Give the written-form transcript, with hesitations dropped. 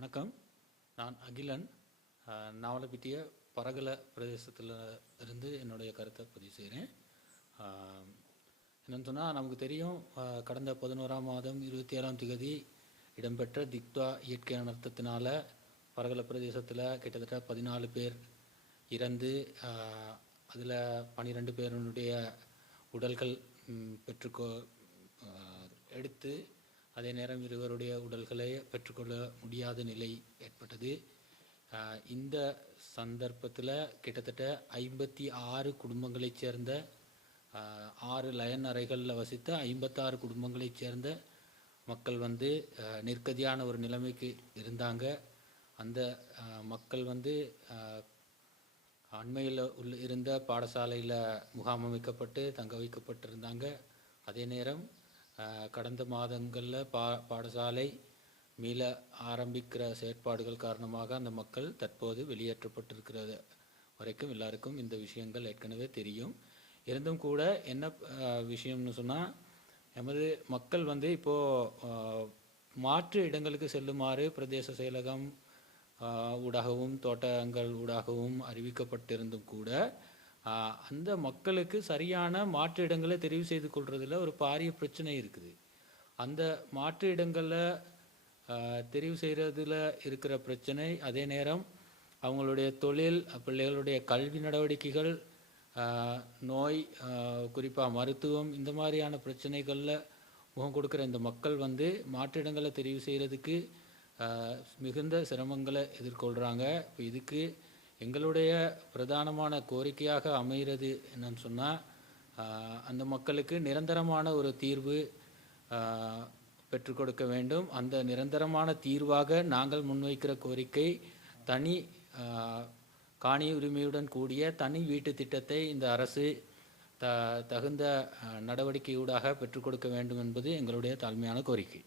வணக்கம். நான் அகிலன். நாவலப்பிட்டிய பரகல பிரதேசத்தில் இருந்து என்னுடைய கருத்தை பதிவு செய்கிறேன். என்னென்னு சொன்னால், நமக்கு தெரியும், கடந்த 11ஆம் மாதம் 27ஆம் திகதி இடம்பெற்ற திக்வா இயற்கை அனர்த்தத்தினால பரகல பிரதேசத்தில் கிட்டத்தட்ட 14 பேர் இறந்து, அதில் 12 பேருடைய உடல்கள் எடுத்து, அதே நேரம் இருவருடைய உடல்களை பெற்றுக்கொள்ள முடியாத நிலை ஏற்பட்டது. இந்த சந்தர்ப்பத்தில் கிட்டத்தட்ட 56 குடும்பங்களைச் சேர்ந்த 6 லயன் அறைகளில் வசித்த 56 குடும்பங்களைச் சேர்ந்த மக்கள் நிர்கதியான ஒரு நிலைமைக்கு இருந்தாங்க. அந்த மக்கள் அண்மையில் இருந்த பாடசாலையில் முகாமமைக்கப்பட்டு தங்க வைக்கப்பட்டிருந்தாங்க. அதே நேரம் கடந்த மாதங்களில் பாடசாலை மீள ஆரம்பிக்கிற செயற்பாடுகள் காரணமாக அந்த மக்கள் தற்போது வெளியேற்றப்பட்டிருக்கிறது வரைக்கும் எல்லாருக்கும் இந்த விஷயங்கள் ஏற்கனவே தெரியும். இருந்தும் கூட என்ன விஷயம்னு சொன்னால், எமது மக்கள் இப்போது மாற்று இடங்களுக்கு செல்லுமாறு பிரதேச செயலகம் ஊடாகவும் தோட்டங்கள் ஊடாகவும் அறிவிக்கப்பட்டிருந்தும் கூட அந்த மக்களுக்கு சரியான மாற்று இடங்களை தெரிவு செய்து கொள்வதில் ஒரு பாரிய பிரச்சனை இருக்குது. அந்த மாற்று இடங்களில் தெரிவு செய்கிறதுல இருக்கிற பிரச்சனை, அதே நேரம் அவங்களுடைய தொழில், பிள்ளைகளுடைய கல்வி நடவடிக்கைகள், நோய், குறிப்பாக மருத்துவம், இந்த மாதிரியான பிரச்சனைகளில் முகம் கொடுக்குற இந்த மக்கள் மாற்று இடங்களை தெரிவு செய்கிறதுக்கு மிகுந்த சிரமங்களை எதிர்கொள்கிறாங்க. இப்போ இதுக்கு எங்களுடைய பிரதானமான கோரிக்கையாக அமைகிறது என்னன்னு சொன்னால், அந்த மக்களுக்கு நிரந்தரமான ஒரு தீர்வு பெற்றுக் கொடுக்க வேண்டும். அந்த நிரந்தரமான தீர்வாக நாங்கள் முன்வைக்கிற கோரிக்கை, தனி காணி உரிமையுடன் கூடிய தனி வீட்டு திட்டத்தை இந்த அரசு தகுந்த நடவடிக்கையூடாக பெற்றுக் கொடுக்க வேண்டும் என்பது எங்களுடைய தாழ்மையான கோரிக்கை.